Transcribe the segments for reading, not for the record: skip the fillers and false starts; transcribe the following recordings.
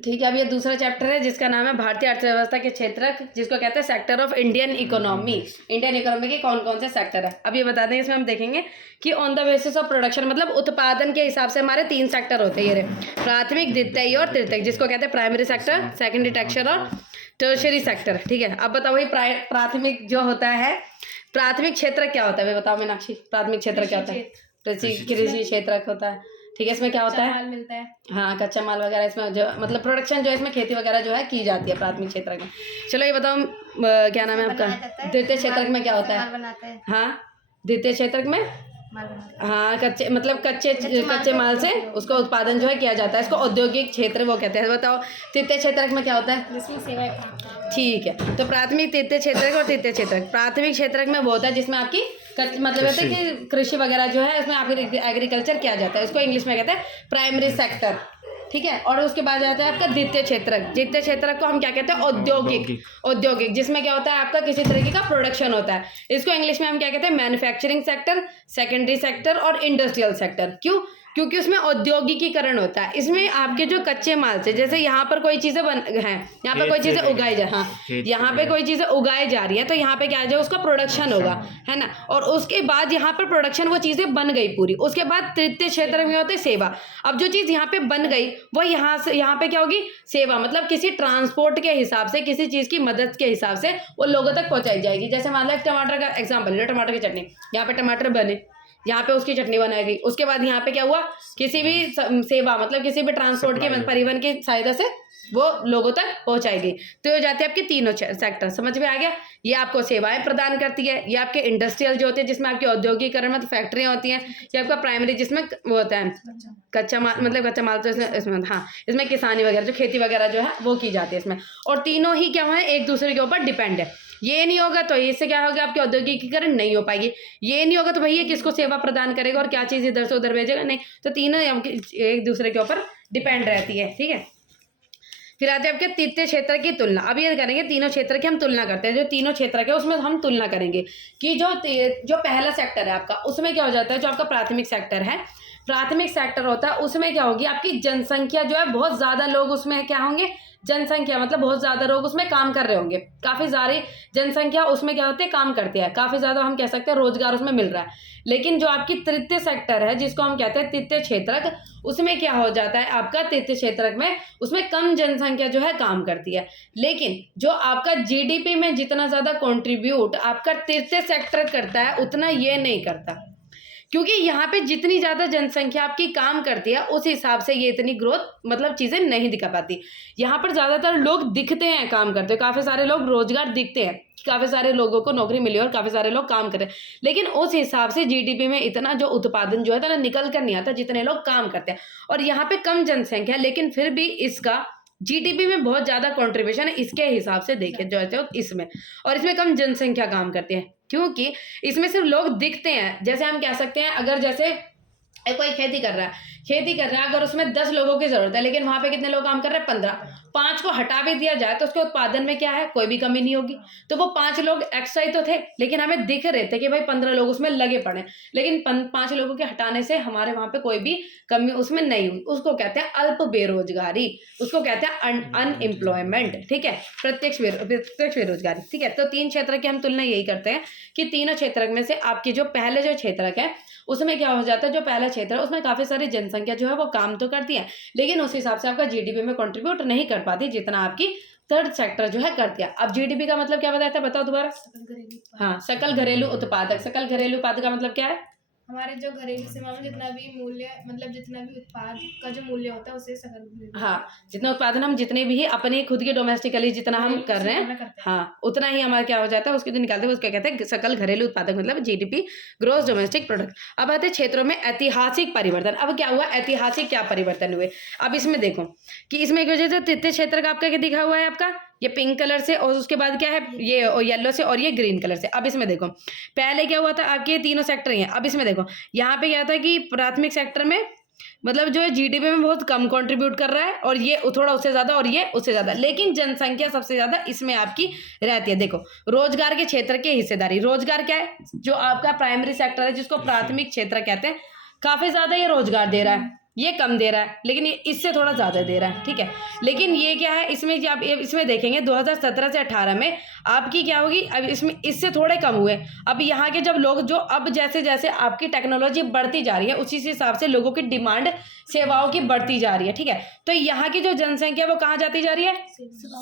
ठीक है। अब ये दूसरा चैप्टर है जिसका नाम है भारतीय अर्थव्यवस्था के क्षेत्रक, जिसको कहते हैं sector of Indian economy. Indian economy के कौन कौन से सेक्टर है अब ये बता दें। इसमें हम देखेंगे कि on the basis of production, मतलब उत्पादन के हिसाब से हमारे 3 सेक्टर होते हैं। ये प्राथमिक, द्वितीय और तृतीयक, जिसको कहते हैं प्राइमरी सेक्टर, सेकेंडरी सेक्टर और टर्शरी सेक्टर। ठीक है। अब बताओ भाई प्राथमिक जो होता है, प्राथमिक क्षेत्र क्या होता है? बताओ मीनाक्षी, प्राथमिक क्षेत्र क्या होता है? कृषि क्षेत्र होता है। ठीक है। इसमें क्या होता है? मिलता है। हाँ, कच्चा माल वगैरह इसमें जो मतलब प्रोडक्शन जो है इसमें खेती वगैरह जो है की जाती है प्राथमिक क्षेत्र में। चलो ये बताओ क्या नाम है आपका? द्वितीय क्षेत्र में क्या होता है? हाँ, द्वितीय क्षेत्र में हाँ कच्चे माल से उसका उत्पादन जो है किया जाता है, इसको औद्योगिक क्षेत्र वो कहते हैं। बताओ तृतीय क्षेत्र में क्या होता है? जिसमें सेवाएं प्राप्त होती हैं। ठीक है। तो प्राथमिक, तृतीय क्षेत्र और तृतीय क्षेत्र। प्राथमिक क्षेत्र में वो होता है जिसमें आपकी मतलब कहते हैं कि कृषि वगैरह जो है इसमें आपकी एग्रीकल्चर किया जाता है, इसको इंग्लिश में कहते हैं प्राइमरी सेक्टर। ठीक है। और उसके बाद आता है आपका द्वितीय क्षेत्र। द्वितीय क्षेत्र को हम क्या कहते हैं? औद्योगिक, जिसमें क्या होता है आपका किसी तरीके का प्रोडक्शन होता है। इसको इंग्लिश में हम क्या कहते हैं? मैन्युफैक्चरिंग सेक्टर, सेकेंडरी सेक्टर और इंडस्ट्रियल सेक्टर। क्यों? क्योंकि उसमें औद्योगिकीकरण होता है। इसमें आपके जो कच्चे माल से, जैसे यहाँ पर कोई चीज़ें यहाँ पर कोई चीज़ें उगाई जा हाँ यहाँ पे कोई चीज़ें उगाई जा रही है, तो यहाँ पे क्या है, उसका प्रोडक्शन होगा, है ना। और उसके बाद यहाँ पर प्रोडक्शन वो चीज़ें बन गई पूरी। उसके बाद तृतीय क्षेत्र में होते सेवा। अब जो चीज़ यहाँ पे बन गई वो यहाँ पे क्या होगी? सेवा, मतलब किसी ट्रांसपोर्ट के हिसाब से, किसी चीज़ की मदद के हिसाब से वो लोगों तक पहुँचाई जाएगी। जैसे मान लो टमाटर का एग्जाम्पल ले, टमाटर की चटनी, यहाँ पे टमाटर बने, यहाँ पे उसकी चटनी बनाई गई। उसके बाद यहाँ पे क्या हुआ? किसी भी सेवा, मतलब किसी भी ट्रांसपोर्ट के परिवहन की सहायता से वो लोगों तक पहुंचाई गई। तो ये जाते हैं आपके तीनों सेक्टर। समझ में आ गया? ये आपको सेवाएं प्रदान करती है, ये आपके इंडस्ट्रियल जो होते हैं जिसमें आपकी औद्योगिकरण मतलब फैक्ट्रियाँ होती हैं, ये आपका प्राइमरी जिसमें वो होता है कच्चा माल, मतलब कच्चा माल तो इसमें हाँ इसमें किसानी वगैरह जो खेती वगैरह जो है वो की जाती है इसमें। और तीनों ही क्या है? एक दूसरे के ऊपर डिपेंड है। ये नहीं होगा तो इससे क्या होगा? आपकी औद्योगिकीकरण नहीं हो पाएगी। ये नहीं होगा तो भैया किसको सेवा प्रदान करेगा और क्या चीज़ इधर से उधर भेजेगा? नहीं। तो तीनों एक दूसरे के ऊपर डिपेंड रहती है। ठीक है। फिर आते हैं आपके तृतीय क्षेत्र की तुलना। अब ये करेंगे तीनों क्षेत्र की हम तुलना करते हैं। जो तीनों क्षेत्र के उसमें हम तुलना करेंगे कि जो पहला सेक्टर है आपका, उसमें क्या हो जाता है? जो आपका प्राथमिक सेक्टर है, प्राथमिक सेक्टर होता है, उसमें क्या होगी? आपकी जनसंख्या जो है, बहुत ज़्यादा लोग उसमें क्या होंगे? जनसंख्या मतलब बहुत ज़्यादा लोग उसमें काम कर रहे होंगे। काफ़ी सारी जनसंख्या उसमें क्या होती है? काम करती है। काफ़ी ज़्यादा हम कह सकते हैं रोजगार उसमें मिल रहा है। लेकिन जो आपकी तृतीय सेक्टर है, जिसको हम कहते हैं तृतीय क्षेत्रक, उसमें क्या हो जाता है आपका? तृतीय क्षेत्रक में उसमें कम जनसंख्या जो है काम करती है। लेकिन जो आपका जीडीपी में जितना ज़्यादा कॉन्ट्रीब्यूट आपका तृतीय सेक्टर करता है, उतना ये नहीं करता, क्योंकि यहाँ पे जितनी ज़्यादा जनसंख्या आपकी काम करती है उस हिसाब से ये इतनी ग्रोथ मतलब चीज़ें नहीं दिखा पाती। यहाँ पर ज़्यादातर लोग दिखते हैं काम करते, काफ़ी सारे लोग रोजगार दिखते हैं, काफ़ी सारे लोगों को नौकरी मिली और काफ़ी सारे लोग काम कर रहे हैं, लेकिन उस हिसाब से जीडीपी में इतना जो उत्पादन जो है ना निकल कर नहीं आता जितने लोग काम करते हैं। और यहाँ पे कम जनसंख्या, लेकिन फिर भी इसका जीडीपी में बहुत ज़्यादा कंट्रीब्यूशन है इसके हिसाब से देखें जो है इसमें। और इसमें कम जनसंख्या काम करती है क्योंकि इसमें सिर्फ लोग दिखते हैं। जैसे हम कह सकते हैं, अगर जैसे कोई खेती कर रहा है, अगर उसमें 10 लोगों की जरूरत है, लेकिन वहां पे कितने लोग काम कर रहे हैं? 15। 5 को हटा भी दिया जाए तो उसके उत्पादन में क्या है? कोई भी कमी नहीं होगी। तो वो 5 लोग एक्स्ट्रा ही तो थे, लेकिन हमें दिख रहे थे कि भाई 15 लोग उसमें लगे पड़े, लेकिन 5 लोगों के हटाने से हमारे वहां पे कोई भी कमी उसमें नहीं हुई। उसको कहते हैं अल्प बेरोजगारी, उसको कहते हैं अनएम्प्लॉयमेंट। ठीक है, प्रत्यक्ष बेरोजगारी। ठीक है। तो 3 क्षेत्र की हम तुलना यही करते हैं कि तीनों क्षेत्र में से आपकी जो पहले जो क्षेत्रक है उसमें क्या हो जाता है? जो पहला क्षेत्र है उसमें काफी सारी जनसंख्या जो है वो काम तो करती है, लेकिन उस हिसाब से आपका जीडीपी में कंट्रीब्यूट नहीं कर पाती जितना आपकी थर्ड सेक्टर जो है करती है। अब जीडीपी का मतलब क्या बताया था? बताओ दोबारा। हाँ, सकल घरेलू उत्पादक। सकल घरेलू उत्पादक का मतलब क्या है? हमारे जो घरेलू सीमा में जितना भी मूल्य, मतलब जितना भी उत्पाद का जो मूल्य होता है उसे सकल। हाँ, जितना उत्पादन हम जितने भी अपनी खुद की डोमेस्टिकली जितना हम कर रहे हैं, हाँ उतना ही हमारा क्या हो जाता है? उसके जो निकालते हैं उसको कहते हैं सकल घरेलू उत्पादक, मतलब जीडीपी, ग्रोस डोमेस्टिक प्रोडक्ट। अब आते हैं क्षेत्रों में ऐतिहासिक परिवर्तन। अब क्या हुआ? ऐतिहासिक क्या परिवर्तन हुए? अब इसमें देखो कि इसमें एक वजह से तृतीय क्षेत्र का आपका क्या दिखा हुआ है? आपका ये पिंक कलर से, और उसके बाद क्या है? ये येलो से, और ये ग्रीन कलर से। अब इसमें देखो पहले क्या हुआ था? आपके तीनों सेक्टर ही हैं। अब इसमें देखो यहाँ पे क्या था कि प्राथमिक सेक्टर में मतलब जो है जीडीपी में बहुत कम कंट्रीब्यूट कर रहा है, और ये थोड़ा उससे ज्यादा और ये उससे ज्यादा, लेकिन जनसंख्या सबसे ज्यादा इसमें आपकी रहती है। देखो रोजगार के क्षेत्र की हिस्सेदारी, रोजगार क्या है? जो आपका प्राइमरी सेक्टर है जिसको प्राथमिक क्षेत्र कहते हैं, काफी ज्यादा ये रोजगार दे रहा है। ये कम दे रहा है, लेकिन ये इससे थोड़ा ज़्यादा दे रहा है, ठीक है। लेकिन ये क्या है, इसमें आप इसमें देखेंगे 2017 से 18 में आपकी क्या होगी, अब इसमें इससे थोड़े कम हुए। अब यहाँ के जब लोग जो अब जैसे जैसे आपकी टेक्नोलॉजी बढ़ती जा रही है, उसी हिसाब से लोगों की डिमांड सेवाओं की बढ़ती जा रही है, ठीक है। तो यहाँ की जो जनसंख्या वो कहाँ जाती जा रही है,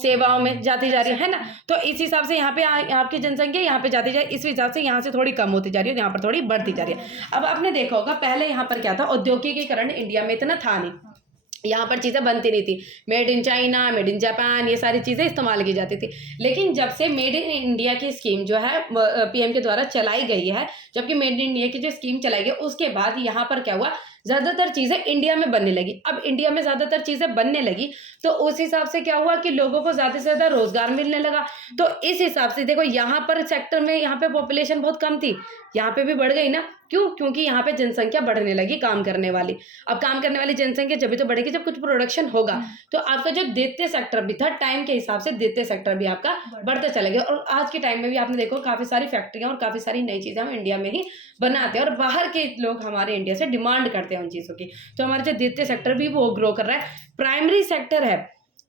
सेवाओं में जाती जा रही है ना। तो इस हिसाब से यहाँ पे आपकी जनसंख्या यहाँ पे जाती जाए, इस हिसाब से यहाँ से थोड़ी कम होती जा रही है, यहाँ पर थोड़ी बढ़ती जा रही है। अब आपने देखा होगा पहले यहाँ पर क्या था, औद्योगिकीकरण इंडिया में इतना था नहीं, यहाँ पर चीज़ें बनती नहीं थी। Made in China, made in Japan, ये सारी चीज़ें इस्तेमाल की जाती थी। लेकिन जब से मेड इन इंडिया की स्कीम जो है पीएम के द्वारा चलाई गई है, जबकि मेड इन इंडिया की जो स्कीम चलाई गई उसके बाद यहाँ पर क्या हुआ, ज़्यादातर चीज़ें इंडिया में बनने लगी। अब इंडिया में ज़्यादातर चीज़ें बनने लगी तो उस हिसाब से क्या हुआ कि लोगों को ज़्यादा से ज़्यादा रोजगार मिलने लगा। तो इस हिसाब से देखो यहाँ पर सेक्टर में यहाँ पे पॉपुलेशन बहुत कम थी, यहाँ पे भी बढ़ गई ना। क्यों? क्योंकि यहाँ पे जनसंख्या बढ़ने लगी काम करने वाली। अब काम करने वाली जनसंख्या जब भी तो बढ़ेगी जब कुछ प्रोडक्शन होगा। तो आपका जो द्वितीय सेक्टर भी था, टाइम के हिसाब से द्वितीय सेक्टर भी आपका बढ़ते चले गए। और आज के टाइम में भी आपने देखो काफ़ी सारी फैक्ट्रियाँ और काफ़ी सारी नई चीज़ें हम इंडिया में ही बनाते हैं और बाहर के लोग हमारे इंडिया से डिमांड करते हैं उन चीज़ों की। तो हमारा जो द्वितीय सेक्टर भी वो ग्रो कर रहा है। प्राइमरी सेक्टर है,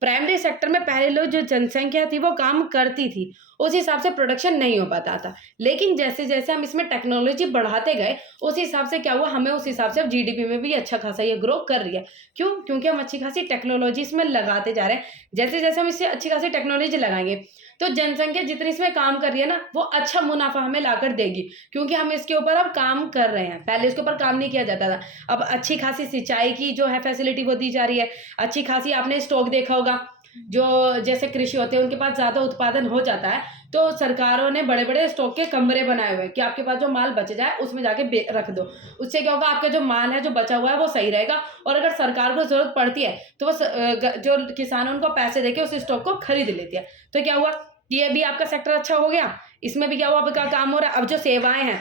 प्राइमरी सेक्टर में पहले लोग जो जनसंख्या थी वो काम करती थी, उस हिसाब से प्रोडक्शन नहीं हो पाता था। लेकिन जैसे जैसे हम इसमें टेक्नोलॉजी बढ़ाते गए उस हिसाब से क्या हुआ, हमें उस हिसाब से अब जीडीपी में भी अच्छा खासा ये ग्रो कर रही है। क्यों? क्योंकि हम अच्छी खासी टेक्नोलॉजी इसमें लगाते जा रहे हैं। जैसे जैसे हम इससे अच्छी खासी टेक्नोलॉजी लगाएंगे तो जनसंख्या जितनी इसमें काम कर रही है ना वो अच्छा मुनाफा हमें लाकर देगी, क्योंकि हम इसके ऊपर अब काम कर रहे हैं। पहले इसके ऊपर काम नहीं किया जाता था। अब अच्छी खासी सिंचाई की जो है फैसिलिटी वो दी जा रही है। अच्छी खासी आपने स्टॉक देखा होगा, जो जैसे कृषि होते हैं उनके पास ज़्यादा उत्पादन हो जाता है तो सरकारों ने बड़े बड़े स्टॉक के कमरे बनाए हुए हैं कि आपके पास जो माल बच जाए उसमें जाके रख दो। उससे क्या होगा, आपका जो माल है जो बचा हुआ है वो सही रहेगा। और अगर सरकार को ज़रूरत पड़ती है तो वो जो किसान है उनको पैसे देके उस स्टॉक को खरीद लेती है। तो क्या हुआ, ये भी आपका सेक्टर अच्छा हो गया। इसमें भी क्या हुआ, आपका काम हो रहा है। अब जो सेवाएं हैं,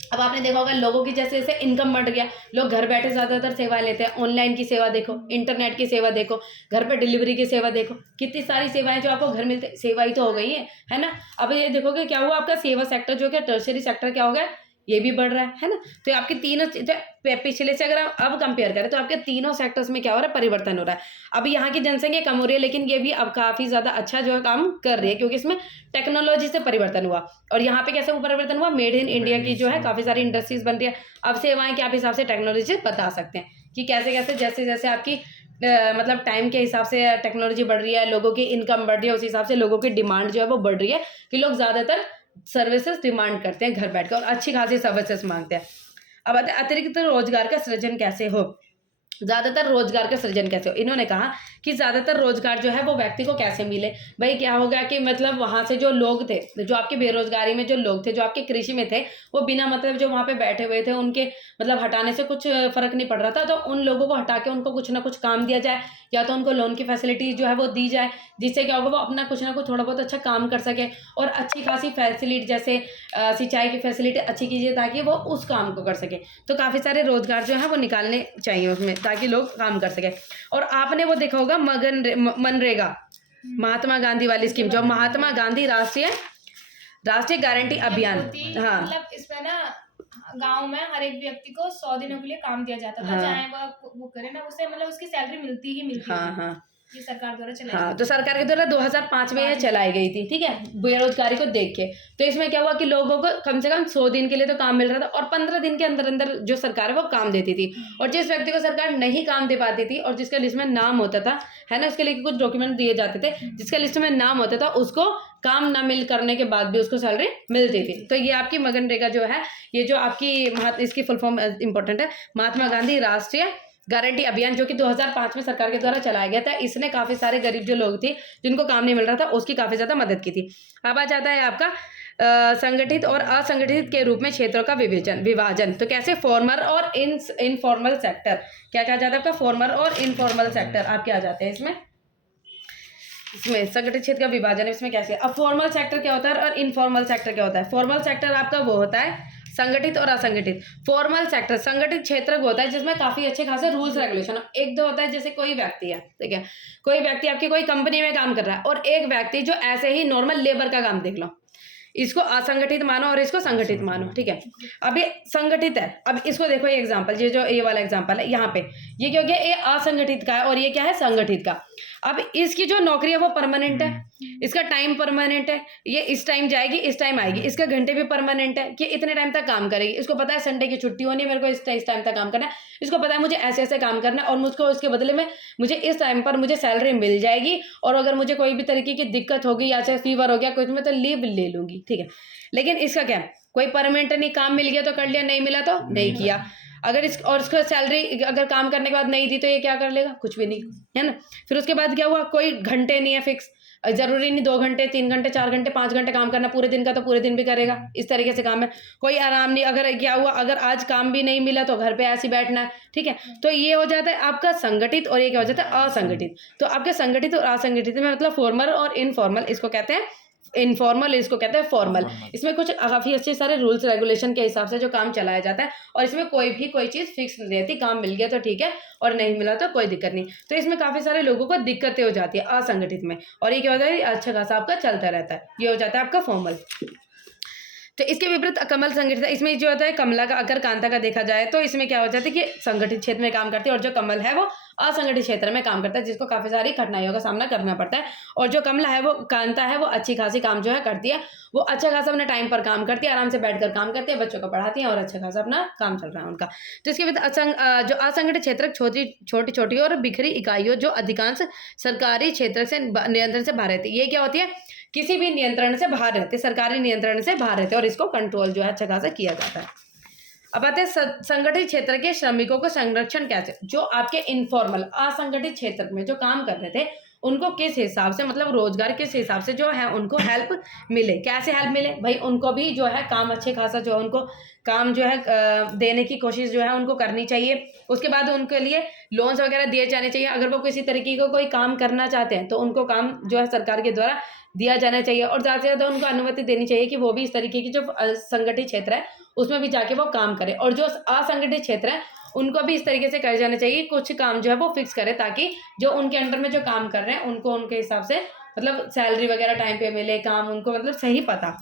अब आपने देखा होगा लोगों की जैसे जैसे इनकम बढ़ गया, लोग घर बैठे ज़्यादातर सेवाएं लेते हैं। ऑनलाइन की सेवा देखो, इंटरनेट की सेवा देखो, घर पे डिलीवरी की सेवा देखो, कितनी सारी सेवाएं जो आपको घर मिलते, सेवा ही तो हो गई है ना। अब ये देखोगे क्या हुआ, आपका सेवा सेक्टर जो कि टर्शरी सेक्टर क्या हो गया, ये भी बढ़ रहा है ना। तो आपके तीनों पिछले से अगर अब कंपेयर करें तो आपके तीनों सेक्टर्स में क्या हो रहा है, परिवर्तन हो रहा है। अब यहाँ की जनसंख्या कम हो रही है लेकिन ये भी अब काफ़ी ज़्यादा अच्छा जो है काम कर रही है, क्योंकि इसमें टेक्नोलॉजी से परिवर्तन हुआ। और यहाँ पे कैसे परिवर्तन हुआ, मेड इन इंडिया की जो है काफ़ी सारी इंडस्ट्रीज बन रही है। अब सेवाएं के आप हिसाब से टेक्नोलॉजी से बता सकते हैं कि कैसे कैसे जैसे जैसे आपकी मतलब टाइम के हिसाब से टेक्नोलॉजी बढ़ रही है, लोगों की इनकम बढ़ रही है, उस हिसाब से लोगों की डिमांड जो है वो बढ़ रही है कि लोग ज़्यादातर सर्विसेज डिमांड करते हैं घर बैठकर और अच्छी खासी सर्विसेज मांगते हैं। अब आते अतिरिक्त रोजगार का सृजन कैसे हो, ज़्यादातर रोजगार का सृजन कैसे हो। इन्होंने कहा कि ज़्यादातर रोजगार जो है वो व्यक्ति को कैसे मिले। भाई क्या हो गया कि मतलब वहाँ से जो लोग थे, जो आपके बेरोजगारी में जो लोग थे, जो आपके कृषि में थे, वो बिना मतलब जो वहाँ पे बैठे हुए थे उनके मतलब हटाने से कुछ फर्क नहीं पड़ रहा था। तो उन लोगों को हटा के उनको कुछ ना कुछ काम दिया जाए, या तो उनको लोन की फैसिलिटी जो है वो दी जाए, जिससे क्या होगा वो अपना कुछ ना कुछ थोड़ा बहुत अच्छा काम कर सके और अच्छी खासी फैसिलिटी जैसे सिंचाई की फैसिलिटी अच्छी कीजिए ताकि वो उस काम को कर सके। तो काफ़ी सारे रोजगार जो है वो निकालने चाहिए उसमें ताकि लोग काम कर सके। और आपने वो देखा होगा मनरेगा, महात्मा गांधी वाली स्कीम, जो महात्मा गांधी राष्ट्रीय गारंटी अभियान। हाँ, मतलब इसमें ना गांव में हर एक व्यक्ति को 100 दिनों के लिए काम दिया जाता था। चाहे वो करे ना, उसे मतलब उसकी सैलरी मिलती ही मिलती है। हाँ, ये सरकार द्वारा चलाई हाँ, तो सरकार के द्वारा 2005 में यह चलाई गई थी, ठीक है, बेरोजगारी को देख के। तो इसमें क्या हुआ कि लोगों को कम से कम 100 दिन के लिए तो काम मिल रहा था और 15 दिन के अंदर अंदर जो सरकार है वो काम देती थी। और जिस व्यक्ति को सरकार नहीं काम दे पाती थी और जिसका लिस्ट में नाम होता था, है ना, उसके लिए कुछ डॉक्यूमेंट दिए जाते थे, जिसका लिस्ट में नाम होता था उसको काम ना मिल करने के बाद भी उसको सैलरी मिलती थी। तो ये आपकी मनरेगा जो है, ये जो आपकी इसकी फुल फॉर्म इंपॉर्टेंट है, महात्मा गांधी राष्ट्रीय गारंटी अभियान, जो कि 2005 में सरकार के द्वारा चलाया गया था। इसने काफ़ी सारे गरीब जो लोग थे जिनको काम नहीं मिल रहा था उसकी काफ़ी ज़्यादा मदद की थी। अब आ जाता है आपका संगठित और असंगठित के रूप में क्षेत्रों का विभाजन। तो कैसे, फॉर्मल और इनफॉर्मल सेक्टर, क्या कहा जाता है आपका, फॉर्मल और इनफॉर्मल सेक्टर आपके आ जाते हैं इसमें संगठित क्षेत्र का विभाजन है। इसमें कैसे, अब फॉर्मल सेक्टर क्या होता है और इनफॉर्मल सेक्टर क्या होता है। फॉर्मल सेक्टर आपका वो होता है संगठित और असंगठित। फॉर्मल सेक्टर संगठित क्षेत्र होता है जिसमें काफी अच्छे खासे रूल्स रेगुलेशन। एक दो होता है जैसे कोई व्यक्ति है, ठीक है, कोई व्यक्ति आपकी कोई कंपनी में काम कर रहा है और एक व्यक्ति जो ऐसे ही नॉर्मल लेबर का काम, देख लो, इसको असंगठित मानो और इसको संगठित मानो, ठीक है। अब ये संगठित है, अब इसको देखो ये एग्जांपल, ये जो ये वाला एग्जांपल है यहाँ पे, ये क्या हो गया, ये असंगठित का है और ये क्या है, संगठित का। अब इसकी जो नौकरी है वो परमानेंट है, इसका टाइम परमानेंट है, ये इस टाइम जाएगी इस टाइम आएगी, इसका घंटे भी परमानेंट है कि इतने टाइम तक काम करेगी, इसको पता है संडे की छुट्टी होनी है, मेरे को इस टाइम तक काम करना है, इसको पता है मुझे ऐसे ऐसे काम करना है और मुझको उसके बदले में मुझे इस टाइम पर मुझे सैलरी मिल जाएगी, और अगर मुझे कोई भी तरीके की दिक्कत होगी या चाहे फीवर हो गया कुछ में तो लीव ले लूंगी, ठीक है। लेकिन इसका क्या है, कोई परमानेंट नहीं, काम मिल गया तो कर लिया, नहीं मिला तो नहीं किया। अगर और उसको सैलरी अगर काम करने के बाद नहीं दी तो ये क्या कर लेगा, कुछ भी नहीं, है ना। फिर उसके बाद क्या हुआ, कोई घंटे नहीं है फिक्स, जरूरी नहीं 2 घंटे 3 घंटे 4 घंटे 5 घंटे काम करना पूरे दिन का, तो पूरे दिन भी करेगा, इस तरीके से काम है। कोई आराम नहीं, अगर क्या हुआ, अगर आज काम भी नहीं मिला तो घर पे ऐसे ही बैठना है, ठीक है। तो ये हो जाता है आपका संगठित, और ये क्या हो जाता है, असंगठित। तो आपके संगठित और असंगठित में मतलब फॉर्मल और इनफॉर्मल, इसको कहते हैं इनफॉर्मल, इसको कहते हैं फॉर्मल। इसमें कुछ काफी अच्छे सारे रूल्स रेगुलेशन के हिसाब से जो काम चलाया जाता है, और इसमें कोई चीज फिक्स नहीं रहती, काम मिल गया तो ठीक है और नहीं मिला तो कोई दिक्कत नहीं। तो इसमें काफी सारे लोगों को दिक्कतें हो जाती है असंगठित में, और ये क्या होता है, अच्छा खासा आपका चलता रहता है, ये हो जाता है आपका फॉर्मल। तो इसके विपरीत कमल संगठित है, इसमें जो होता है कमला का अगर कांता का देखा जाए तो इसमें क्या हो जाता है कि संगठित क्षेत्र में काम करती है, और जो कमल है वो असंगठित क्षेत्र में काम करता है, जिसको काफी सारी कठिनाइयों का सामना करना पड़ता है। और जो कमला है वो कांता है वो अच्छी खासी काम जो है करती है, वो अच्छा खासा अपने टाइम पर काम करती है, आराम से बैठकर काम करती है, बच्चों को पढ़ाती है और अच्छा खासा अपना काम चल रहा है उनका। तो इसके बाद जो असंगठित क्षेत्र छोटी छोटी और बिखरी इकाइयों जो अधिकांश सरकारी क्षेत्र से नियंत्रण से बाहर रहती है, ये क्या होती है, किसी भी नियंत्रण से बाहर रहते, सरकारी नियंत्रण से बाहर रहते, और इसको कंट्रोल जो है अच्छा खासा किया जाता है। अब आते हैं संगठित क्षेत्र के श्रमिकों को संरक्षण कैसे, जो आपके इनफॉर्मल असंगठित क्षेत्र में जो काम कर रहे थे उनको किस हिसाब से, मतलब रोजगार किस हिसाब से जो है उनको हेल्प मिले, कैसे हेल्प मिले भाई, उनको भी जो है काम अच्छे खासा जो है उनको काम जो है देने की कोशिश जो है उनको करनी चाहिए। उसके बाद उनके लिए लोन्स वगैरह दिए जाने चाहिए, अगर वो किसी तरीके का कोई काम करना चाहते हैं तो उनको काम जो है सरकार के द्वारा दिया जाना चाहिए, और ज़्यादा से ज़्यादा उनको अनुमति देनी चाहिए कि वो भी इस तरीके की जो संगठित क्षेत्र है उसमें भी जाके वो काम करे, और जो असंगठित क्षेत्र है उनको भी इस तरीके से कर जाना चाहिए, कुछ काम जो है वो फिक्स करे, ताकि जो उनके अंडर में जो काम कर रहे हैं उनको उनके हिसाब से मतलब सैलरी वगैरह टाइम पे मिले, काम उनको मतलब सही पता।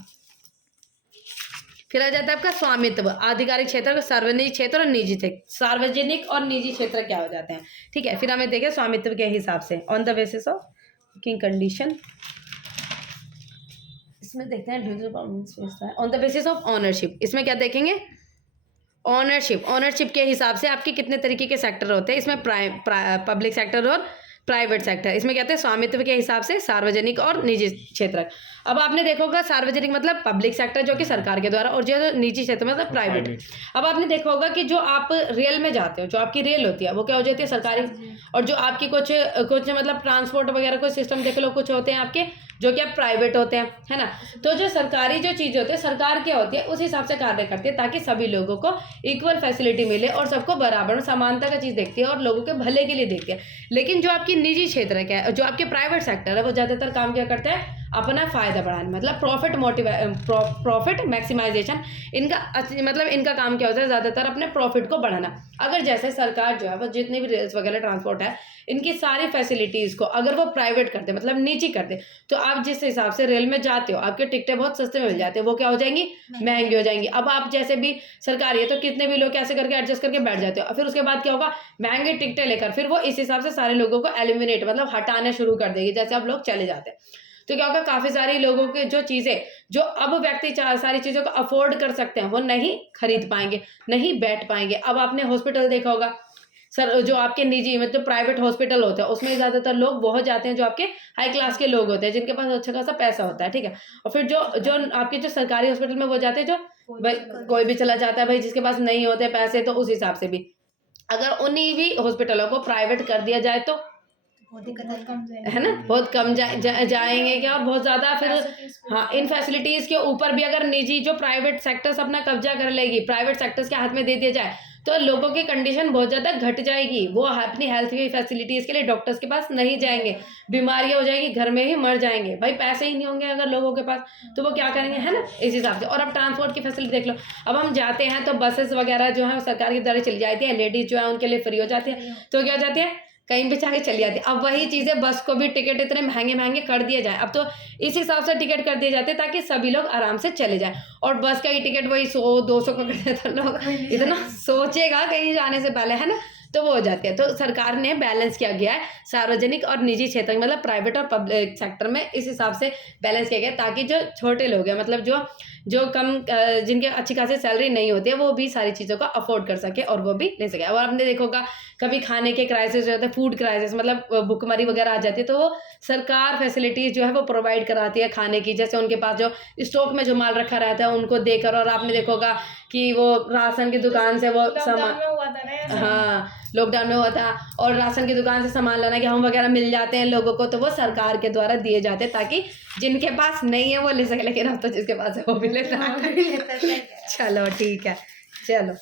फिर आ जाता है आपका स्वामित्व, आधिकारिक क्षेत्र, सार्वजनिक क्षेत्र और निजी क्षेत्र। सार्वजनिक और निजी क्षेत्र क्या हो जाते हैं, ठीक है। फिर हमें देखें स्वामित्व के हिसाब से, on the basis of working condition, इसमें देखते हैं on the basis of ownership. इसमें क्या देखेंगे, ऑनरशिप के हिसाब से आपके कितने तरीके के सेक्टर होते हैं, इसमें पब्लिक सेक्टर और प्राइवेट सेक्टर। इसमें कहते हैं स्वामित्व के हिसाब से सार्वजनिक और निजी क्षेत्र। अब आपने देखा होगा सार्वजनिक मतलब पब्लिक सेक्टर जो कि सरकार के द्वारा, और जो निजी क्षेत्र मतलब प्राइवेट। अब आपने देखा होगा कि जो आप रेल में जाते हो, जो आपकी रेल होती है वो क्या हो जाती है, सरकारी, और जो आपकी कुछ मतलब ट्रांसपोर्ट वगैरह कोई सिस्टम देख लो, कुछ होते हैं आपके जो कि आप प्राइवेट होते हैं, है ना। तो जो सरकारी जो चीज़ें होती है, सरकार क्या होती है उस हिसाब से कार्य करती है, ताकि सभी लोगों को इक्वल फैसिलिटी मिले और सबको बराबर समानता का चीज़ देखती है और लोगों के भले के लिए देखती है। लेकिन जो आपकी निजी क्षेत्र क्या है, जो आपके प्राइवेट सेक्टर है, वो ज़्यादातर काम क्या करता है, अपना फायदा बढ़ाना, मतलब प्रॉफिट मैक्सिमाइजेशन। इनका मतलब इनका काम क्या होता है, ज़्यादातर अपने प्रॉफिट को बढ़ाना। अगर जैसे सरकार जो है वो जितने भी रेल्स वगैरह ट्रांसपोर्ट है, इनकी सारी फैसिलिटीज़ को अगर वो प्राइवेट करते मतलब निजी करते, तो आप जिस हिसाब से रेल में जाते हो आपके टिकटें बहुत सस्ते में मिल जाते हैं, वो क्या हो जाएंगी, महंगी हो जाएंगी। अब आप जैसे भी सरकारी है तो कितने भी लोग कैसे करके एडजस्ट करके बैठ जाते हो, फिर उसके बाद क्या होगा, महंगी टिकटें लेकर फिर वो इस हिसाब से सारे लोगों को एलिमिनेट मतलब हटाना शुरू कर देगी, जैसे अब लोग चले जाते हैं। तो क्या होगा, काफ़ी सारी लोगों के जो चीज़ें जो अब व्यक्ति सारी चीज़ों को अफोर्ड कर सकते हैं वो नहीं खरीद पाएंगे, नहीं बैठ पाएंगे। अब आपने हॉस्पिटल देखा होगा सर, जो आपके निजी मतलब प्राइवेट हॉस्पिटल होते हैं उसमें ज़्यादातर लोग बहुत जाते हैं जो आपके हाई क्लास के लोग होते हैं, जिनके पास अच्छा खासा पैसा होता है, ठीक है। और फिर जो आपके जो सरकारी हॉस्पिटल में वो जाते हैं, जो भाई कोई भी चला जाता है भाई, जिसके पास नहीं होते पैसे, तो उस हिसाब से भी अगर उन्हीं भी हॉस्पिटलों को प्राइवेट कर दिया जाए तो है ना, बहुत कम जाएंगे क्या, और बहुत ज़्यादा फिर हाँ, इन फैसिलिटीज़ के ऊपर भी अगर निजी जो प्राइवेट सेक्टर्स अपना कब्जा कर लेगी, प्राइवेट सेक्टर्स के हाथ में दे दिया जाए, तो लोगों की कंडीशन बहुत ज़्यादा घट जाएगी। वो अपनी हेल्थ की फैसिलिटीज़ के लिए डॉक्टर्स के पास नहीं जाएंगे, बीमारियाँ हो जाएगी, घर में ही मर जाएंगे। भाई पैसे ही नहीं होंगे अगर लोगों के पास, तो वो क्या करेंगे, है ना, इस हिसाब से। और अब ट्रांसपोर्ट की फैसिलिटी देख लो, अब हम जाते हैं तो बसेस वगैरह जो है सरकार की द्वारा चली जाती है, लेडीज़ जो है उनके लिए फ्री हो जाती है, तो क्या हो जाती है, कहीं भी जाके चली जाती। अब वही चीज़ें बस को भी टिकट इतने महंगे महंगे कर दिए जाए, अब तो इस हिसाब से टिकट कर दिए जाते ताकि सभी लोग आराम से चले जाएं। और बस का ही टिकट वही 100-200 का कर देते, तो लोग इतना सोचेगा कहीं जाने से पहले, है ना, तो वो हो जाती है। तो सरकार ने बैलेंस किया गया है सार्वजनिक और निजी क्षेत्र में, मतलब प्राइवेट और पब्लिक सेक्टर में, इस हिसाब से बैलेंस किया गया ताकि जो छोटे लोग हैं, मतलब जो कम जिनके अच्छी खासी सैलरी नहीं होती है, वो भी सारी चीज़ों को अफोर्ड कर सके और वो भी ले सके। और आपने देखोगा कभी खाने के क्राइसिस हो जाते हैं, फूड क्राइसिस, मतलब भुखमरी वगैरह आ जाती है, तो वो सरकार फैसिलिटीज़ जो है वो प्रोवाइड कराती है खाने की। जैसे उनके पास जो स्टॉक में जो माल रखा रहता है उनको देकर, और आपने देखोगा कि वो राशन की दुकान से वो लॉकडाउन में हुआ था ना ऐसा। हाँ, लॉकडाउन में हुआ था, और राशन की दुकान से सामान लाना, गेहूँ वगैरह मिल जाते हैं लोगों को, तो वो सरकार के द्वारा दिए जाते हैं ताकि जिनके पास नहीं है वो ले सके, लेकिन अब तो जिसके पास है वो भी लेता है। चलो ठीक है, चलो।